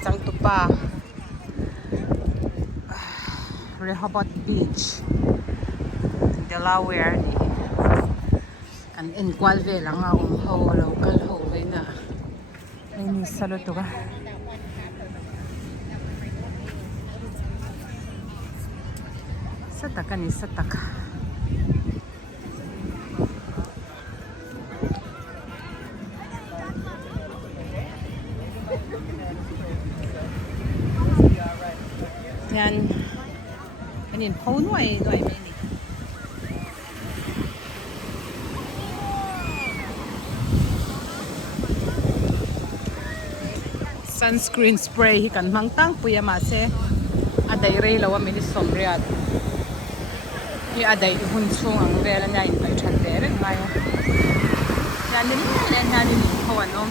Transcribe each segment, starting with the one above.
chang tupa Rehoboth Beach, Delaware ni kan enkwal ve lang a ho local ho ve na ai ni salo to ka sataka ni sataka yan kanin po nuay may ni sunscreen spray kan mangtang puya mase aday rey lawa mini somriat ni aday hunsung ang vela niya in ay chandere ngayon yan din yan din po ano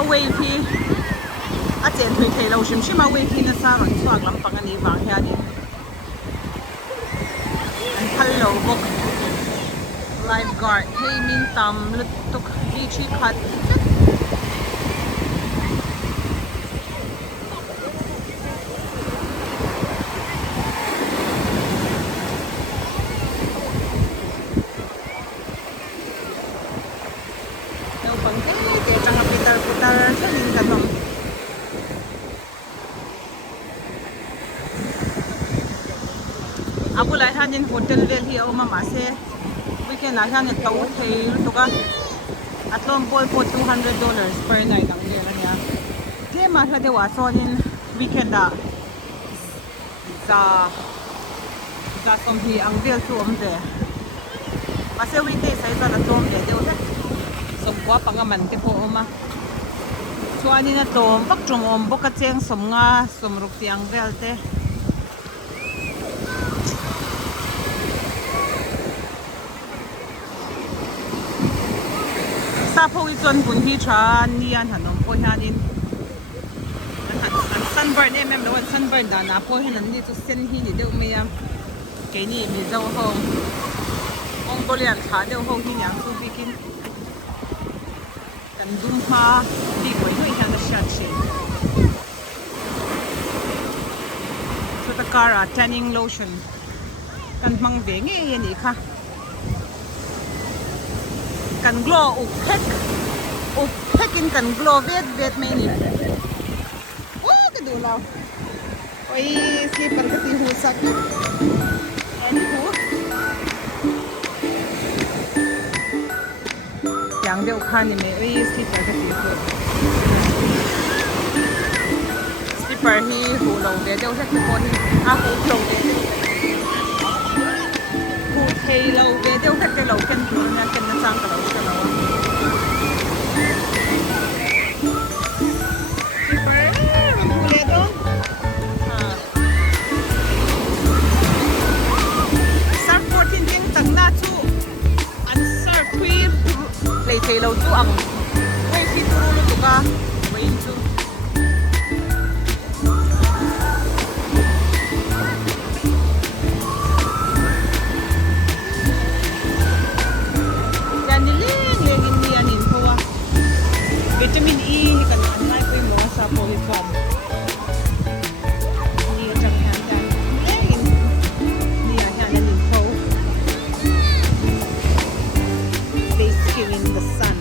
away pi at chen thui thei lo shim shim away pi na sa ron chuak lampang ani wang hian ni an phal lo bok lifeguard hei min tam lutuk beach khat putar saling kanong aku lai hanin hotel vel hi au mama se weekend la hanin tau thei to ka atlom pol po $200 per night ang dela niya ke ma ha de wa sonin weekend da za som hi ang vel tu om de ase weekday sai za la tom de de o som kwa pangaman te po oma chuanin na tom pak tum om boka cheng som nga som ruk tiang velte sa po iton bun hi than nian hanom po hanin an sunburn em lo sunburn da na po hanan ni chu sen hi ni deu meya ke ni Mizo home Mongolian tha deu ho hi nyang su bikin kan dum ma di koi noi han da shat che so the car tanning lotion kan mang ve nge ye ni kha kan glow upek in kan glow vet me ni oh ke du lao oi slipper ka ti hu sak ani hu yang deu khan ni me oi slipper ka ti hu slipper hi hu lo ve deu sak ko ni a hu lo ve hu thei lo ve deu sak ke lo ken tu na ken na sang ka lo ka lo slipper am hu le do sar 14 ding tang na chu an sar thui play thei lo tu ang wei si tu lu tu ka wei chu vitamin E ni kan anai poi mo sa polycom ni chang han dan lein ni a han an info basking in the sun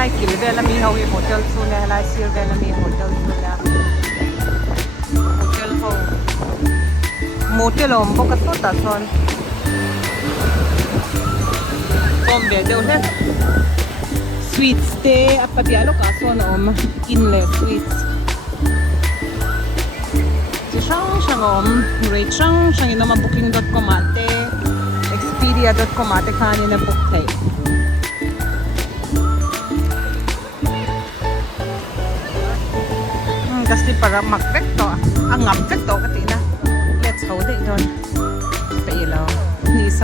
like vela mi ho hotel su ne lai sir vela mi hotel su la hotel ho motel om boka to ta son be deu he sweet stay apa bialo ka son om inlet sweets chang om rate chang ina ma booking.com ate expedia.com ate khani na book thai kasi para magpek to ang ngam pek to katina let's hold it on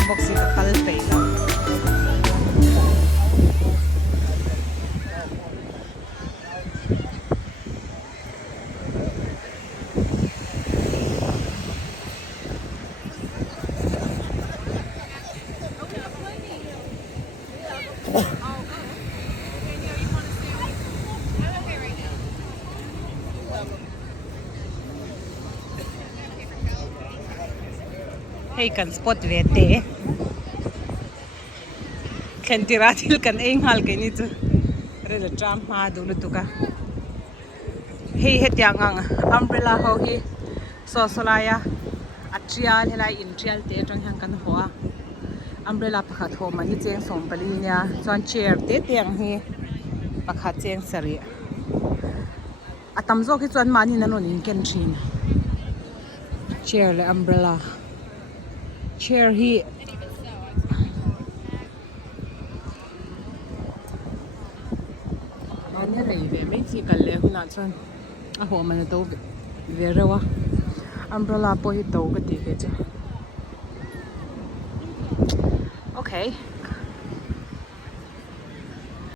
box si kapal pay lang. Hey kan spot vete. Kan tiratil kan enghal ke ni tu. Rela tram ma du lu tu ka. Hey het yang ang umbrella ho hi so solaya atrial helai in trial te tang hang kan hoa. Umbrella pakhat ho ma hi cheng som pali nya chuan chair te tiang hi pakhat cheng sari. Atam zo ki chuan mani na non in ken thin. Chair le umbrella. Chair hi ania rei ve mai chi kal le huna chuan a ho man to ve rewa umbrella po hi to ka ti ke cha okay